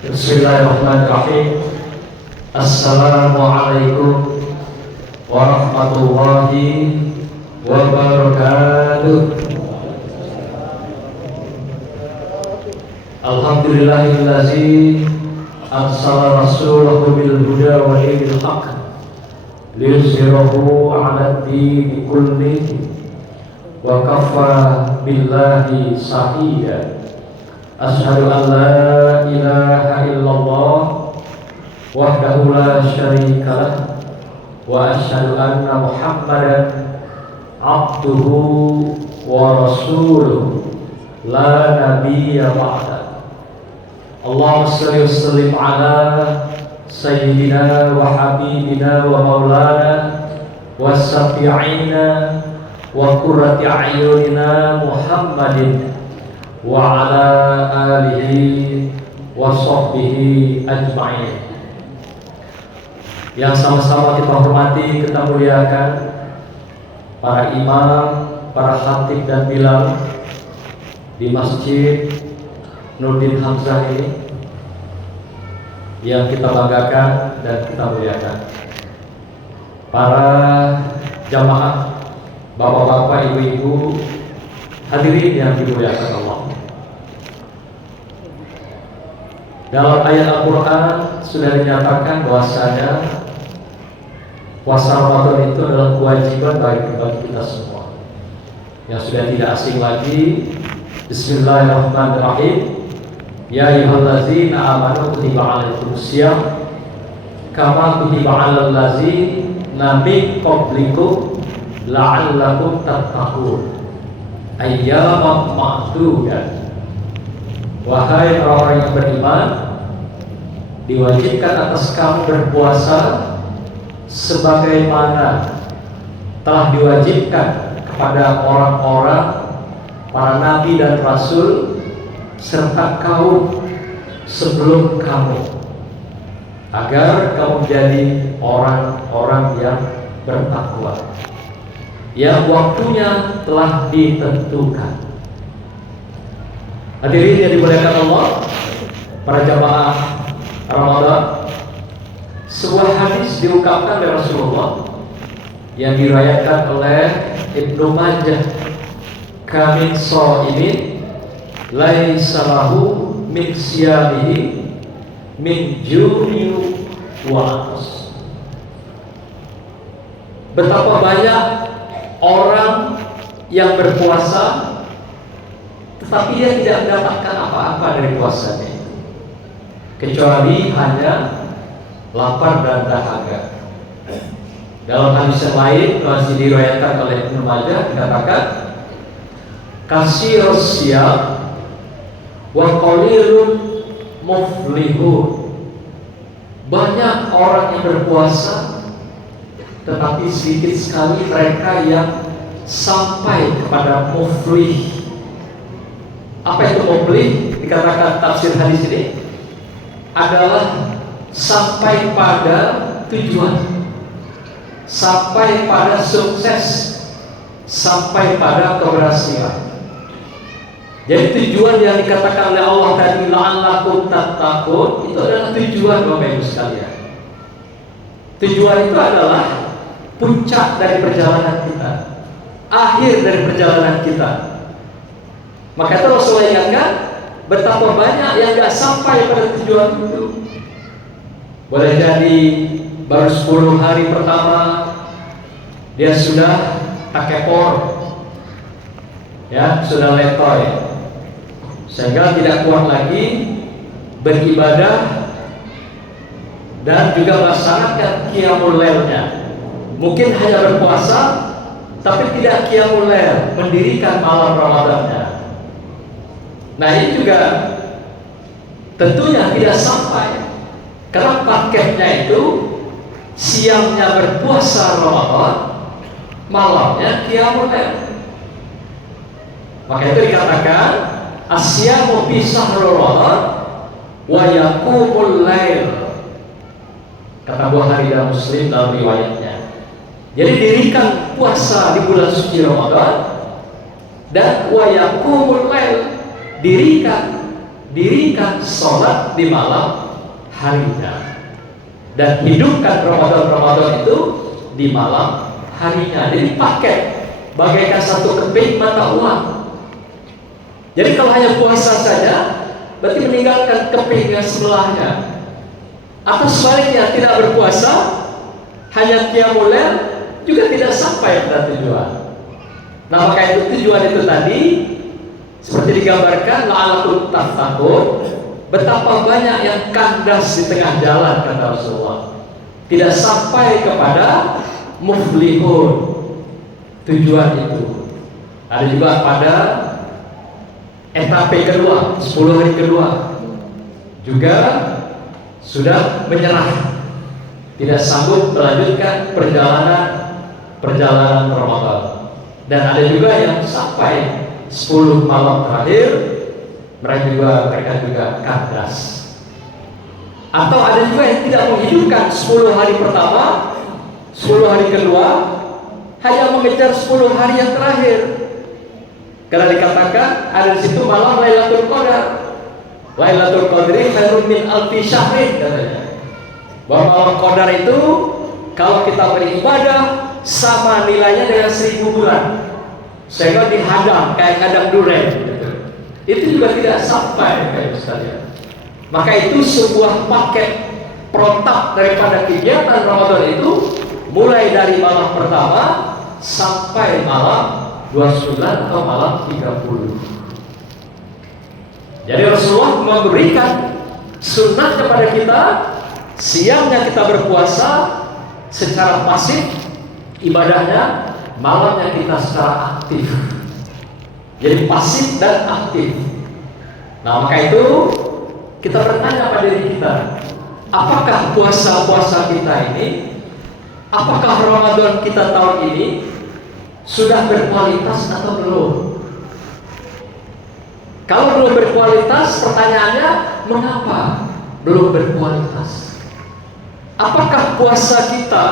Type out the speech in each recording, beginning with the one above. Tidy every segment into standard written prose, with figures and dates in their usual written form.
Bismillahirrahmanirrahim. Assalamualaikum warahmatullahi wabarakatuh. Alhamdulillahillazi arsala rasulahu bil huda wa dinil haqq liyuzhirahu 'ala ad-dini kullihi wa kafa billahi shahida. Asyhadu an la ilaha illallah wahdahu la syarika lah wa asyhadu anna Muhammadan abduhu wa rasuluh la nabiyya ba'da. Allahumma shalli wa sallim ala sayyidina wa habibina wa maulana wa syafi'ina wa qurrati a'yunina Muhammadin wa ala alihi wa sahbihi ajma'in. Yang sama-sama kita hormati, kita muliakan para imam, para khatib dan bilal di Masjid Nurdin Hamzah ini yang kita banggakan dan kita muliakan. Para jamaah, bapak-bapak, ibu-ibu, hadirin yang dimuliakan Allah. Dalam ayat Al-Quran sudah dinyatakan bahwasanya puasa Ramadan itu adalah kewajiban bagi kita semua. Yang sudah tidak asing lagi, Bismillahirrahmanirrahim. Ya ayyuhallazina amanu kutiba 'alaikumusiyam kama kutiba 'alal ladzina min qablikum la'allakum tattaqun. Ayyaman ma'dudat. Wahai orang yang beriman, diwajibkan atas kamu berpuasa sebagaimana telah diwajibkan kepada orang-orang, para nabi dan rasul serta kaum sebelum kamu, agar kamu menjadi orang-orang yang bertakwa yang waktunya telah ditentukan. Hadirin yang dimuliakan Allah, para jamaah Ramadan, sebuah hadis diungkapkan oleh Rasulullah yang diriwayatkan oleh Ibnu Majah, kamin shaimin laisa lahu min siyamihi min ju'in wa atas. Betapa banyak orang yang berpuasa tetapi dia tidak mendapatkan apa-apa dari puasanya itu, kecuali hanya lapar dan dahaga. Dalam hadis yang lain masih diriwayatkan oleh Ibnu Majah dikatakan, kasirus siyam wa qalilun muflihun. Banyak orang yang berpuasa tetapi sedikit sekali mereka yang sampai kepada muflih. Apa itu muflih? Dikatakan tafsir hadis ini adalah sampai pada tujuan, sampai pada sukses, sampai pada keberhasilan. Jadi tujuan yang dikatakan oleh Allah tadi, la'allakum tattaqun, itu adalah tujuan Bapak Ibu sekalian. Tujuan itu adalah puncak dari perjalanan kita, akhir dari perjalanan kita. Maka itu Rasulullah ingatkan betapa banyak yang tidak sampai pada tujuan itu. Boleh jadi baru 10 hari pertama dia sudah takepor, ya, sudah letoy, sehingga tidak kuat lagi beribadah dan juga melaksanakan qiyamul lailnya. Mungkin hanya berpuasa tapi tidak qiyamul lail, mendirikan malam Ramadannya. Nah ini juga tentunya tidak sampai, karena paketnya itu siangnya berpuasa Ramadan, malamnya qiyamul lail. Maka itu dikatakan asyamu fi syahrul Ramadan wa yaqumul lail. Kata Bukhari dan Muslim dalam riwayatnya. Jadi dirikan puasa di bulan suci Ramadan dan wa yaqumul lail, dirikan dirikan sholat di malam harinya, dan hidupkan Ramadan itu di malam harinya. Jadi paket, bagaikan satu keping mata uang. Jadi kalau hanya puasa saja, berarti meninggalkan keping yang sebelahnya. Atau sebaliknya, tidak berpuasa, hanya qiyamul lail, juga tidak sampai pada tujuan. Nah, maka itu tujuan itu tadi seperti digambarkan, la'allakum tattaqun, betapa banyak yang kandas di tengah jalan, kata Rasulullah, tidak sampai kepada muflihun, tujuan itu. Ada juga pada etape kedua, 10 hari kedua, juga sudah menyerah, tidak sanggup melanjutkan perjalanan Ramadan. Dan ada juga yang sampai 10 malam terakhir, mereka juga kandas. Atau ada juga yang tidak menghidupkan 10 hari pertama, 10 hari kedua, hanya mengejar 10 hari yang terakhir. Karena dikatakan ada di situ malam Lailatul Qadar. Lailatul Qadri khairun min alfi syahrin, katanya. Bahwa malam Qadar itu kalau kita beribadah sama nilainya dengan 1000 bulan. Sehingga dihadang kayak ngadang duren gitu. Itu juga tidak sampai, kayak sekalian. Maka itu sebuah paket protap daripada kegiatan Ramadan itu, mulai dari malam pertama sampai malam 29 atau malam 30. Jadi Rasulullah memberikan sunnah kepada kita, siangnya kita berpuasa secara pasif ibadahnya, malamnya kita secara aktif. Jadi pasif dan aktif. Nah, maka itu kita bertanya pada diri kita, apakah puasa-puasa kita ini, apakah Ramadan kita tahun ini sudah berkualitas atau belum? Kalau belum berkualitas, pertanyaannya, mengapa belum berkualitas? Apakah puasa kita,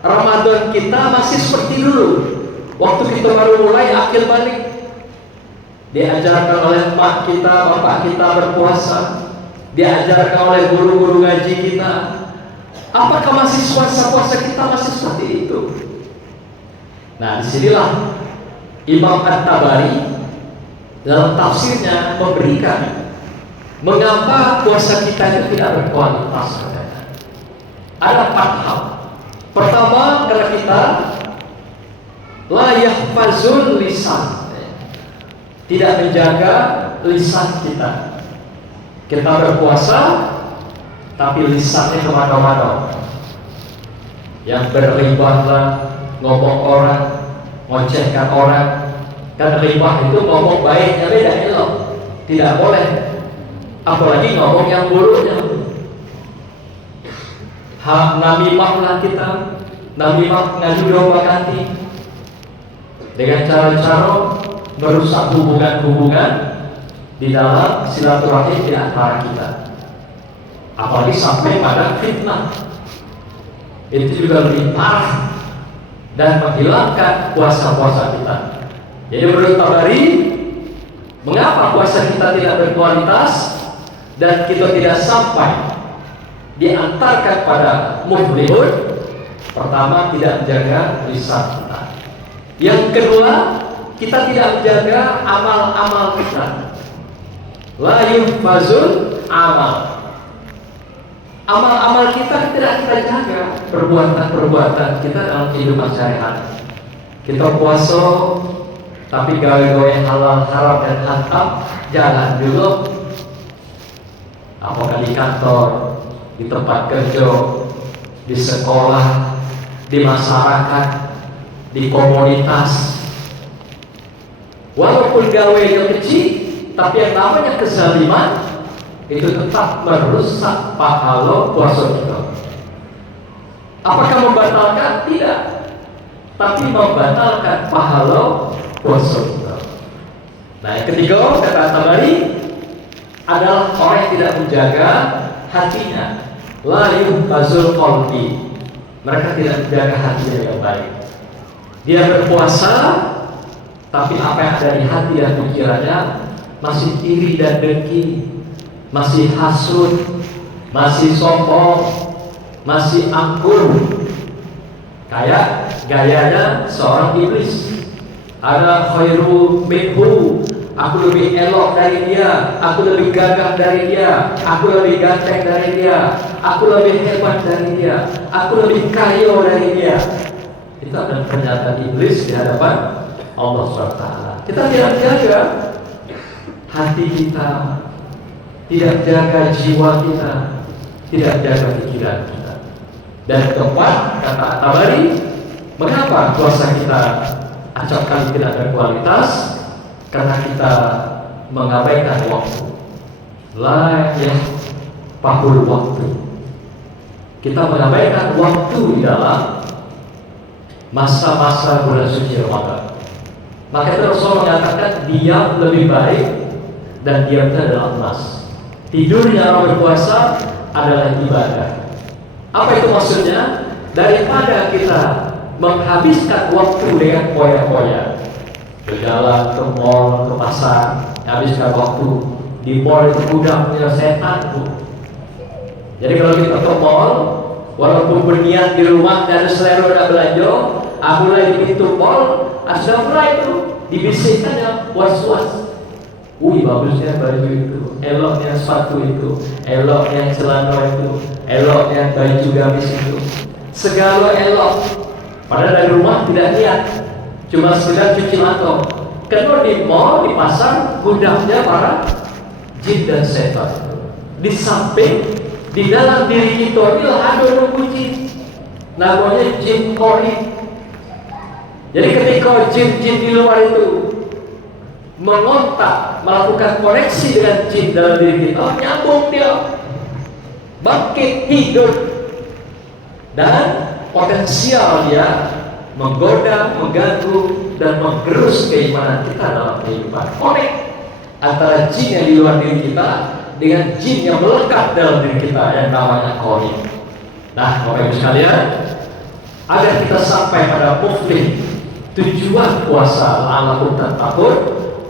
Ramadan kita masih seperti dulu waktu kita baru mulai akil balik, diajarkan oleh emak kita, bapak kita berpuasa, diajarkan oleh guru-guru ngaji kita? Apakah masih puasa kita masih seperti itu? Nah, disinilah Imam At-Tabari dalam tafsirnya memberikan mengapa puasa kita itu tidak berkualitas. Ada 4 hal. Pertama, karena kita la yahfazul lisan, tidak menjaga lisan kita. Kita berpuasa tapi lisannya kemana-mana, yang berribahlah, ngomong orang, ngocehkan orang. Dan ribah itu ngomong baiknya beda, elok, tidak boleh. Apalagi ngomong yang buruknya. Namimah lah kita, namimah ngadu domba ganti, dengan cara-cara merusak hubungan-hubungan di dalam silaturahim di antara kita. Apalagi sampai pada fitnah, itu juga lebih parah dan menghilangkan puasa-puasa kita. Jadi menurut Tabari, mengapa puasa kita tidak berkualitas dan kita tidak sampai diantarkan pada muflihun? Pertama, tidak menjaga lisan kita. Yang kedua, kita tidak menjaga amal-amal kita. La yuhfazul amal. Amal-amal kita tidak kita jaga, perbuatan-perbuatan kita dalam kehidupan sehari-hari. Kita puasa tapi gawe-gawe halal, haram dan haram jalan dulu. Apakah di kantor, di tempat kerja, di sekolah, di masyarakat, di komunitas. Walaupun gawe yang kecil, tapi yang namanya kezaliman itu tetap merusak pahala puasa kita. Apakah membatalkan? Tidak, tapi membatalkan pahala puasa kita. Nah, yang ketiga, kata Tabari, adalah orang yang tidak menjaga hatinya. La yuhfazul qalbi. Mereka tidak menjaga hatinya dengan baik. Dia berpuasa, tapi apa yang ada di hati dan pikirannya masih iri dan dengki, masih hasud, masih sombong, masih angkuh, kayak gayanya seorang iblis. Ada khairu minhu, aku lebih elok dari dia, aku lebih gagah dari dia, aku lebih ganteng dari dia, aku lebih hebat dari dia, aku lebih kaya dari dia. Itu adalah pernyataan iblis di hadapan Allah SWT. Kita tidak jaga hati kita, tidak jaga jiwa kita, tidak jaga pikiran kita. Dan keempat, kata At-Tabari, mengapa puasa kita acap kali tidak berkualitas? Karena kita mengabaikan waktu. La yahfahul waktu. Kita mengabaikan waktu di dalam masa-masa bulan suci Ramadan. Maka itu Rasul mengatakan diam lebih baik dan diam itu adalah emas. Tidurnya orang berpuasa adalah ibadah. Apa itu maksudnya? Daripada kita menghabiskan waktu dengan poya-poya, berjalan ke mall, ke pasar, habiskan waktu di mall itu gudangnya setan, Bu. Jadi kalau kita ke mall, walaupun berniat di rumah dan selera udah belanja, mulai di pintu mall, sudah mulai itu dibisikkan ya was-was. Wih, bagusnya baju itu, eloknya sepatu itu, eloknya celana itu, eloknya baju gamis itu, segala elok. Padahal dari rumah tidak niat, cuma sekedar cuci mata. Karena di mall, di pasar, gudangnya para jin dan setan. Di samping, di dalam diri kita ini ada nunggu jin, namanya jin kori. Jadi ketika jin-jin di luar itu mengontak, melakukan koneksi dengan jin dalam diri kita, nyambung dia, bangkit hidup, dan potensial dia menggoda, mengganggu, dan menggerus keimanan kita dalam kehidupan. Connect antara jin yang di luar diri kita dengan jin yang melekat dalam diri kita yang namanya kori. Nah, Bapak Ibu sekalian, agar kita sampai pada muflih, tujuan puasa la'allakum tattaqun,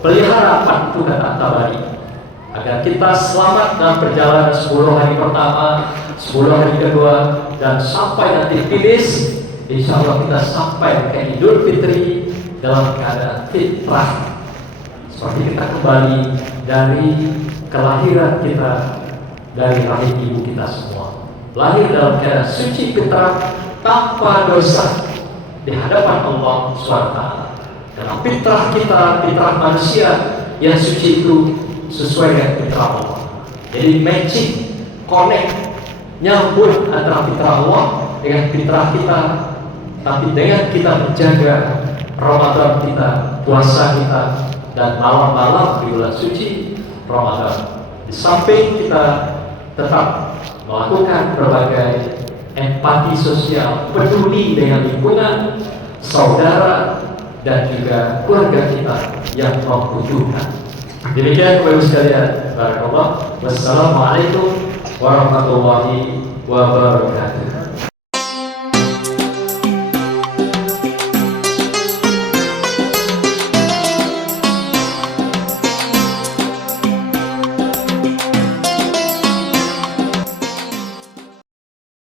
pelihara apa itu kata At-Tabari, agar kita selamat dalam perjalanan 10 hari pertama, 10 hari kedua, dan sampai nanti finish. Insya Allah kita sampai ke Idul Fitri dalam keadaan fitrah, seperti kita kembali dari kelahiran kita dari rahim ibu kita semua, lahir dalam keadaan suci fitrah tanpa dosa di hadapan Allah SWT. Karena fitrah kita, fitrah manusia yang suci itu sesuai dengan fitrah Allah. Jadi matching, connect, nyambung antara fitrah Allah dengan fitrah kita. Tapi dengan kita menjaga Ramadan kita, puasa kita, dan malam-malam di bulan suci Ramadan, di samping kita tetap melakukan berbagai empati sosial, peduli dengan lingkungan, saudara, dan juga keluarga kita yang membutuhkan. Demikian Bapak Ibu sekalian, barakallah. Wassalamualaikum warahmatullahi wabarakatuh.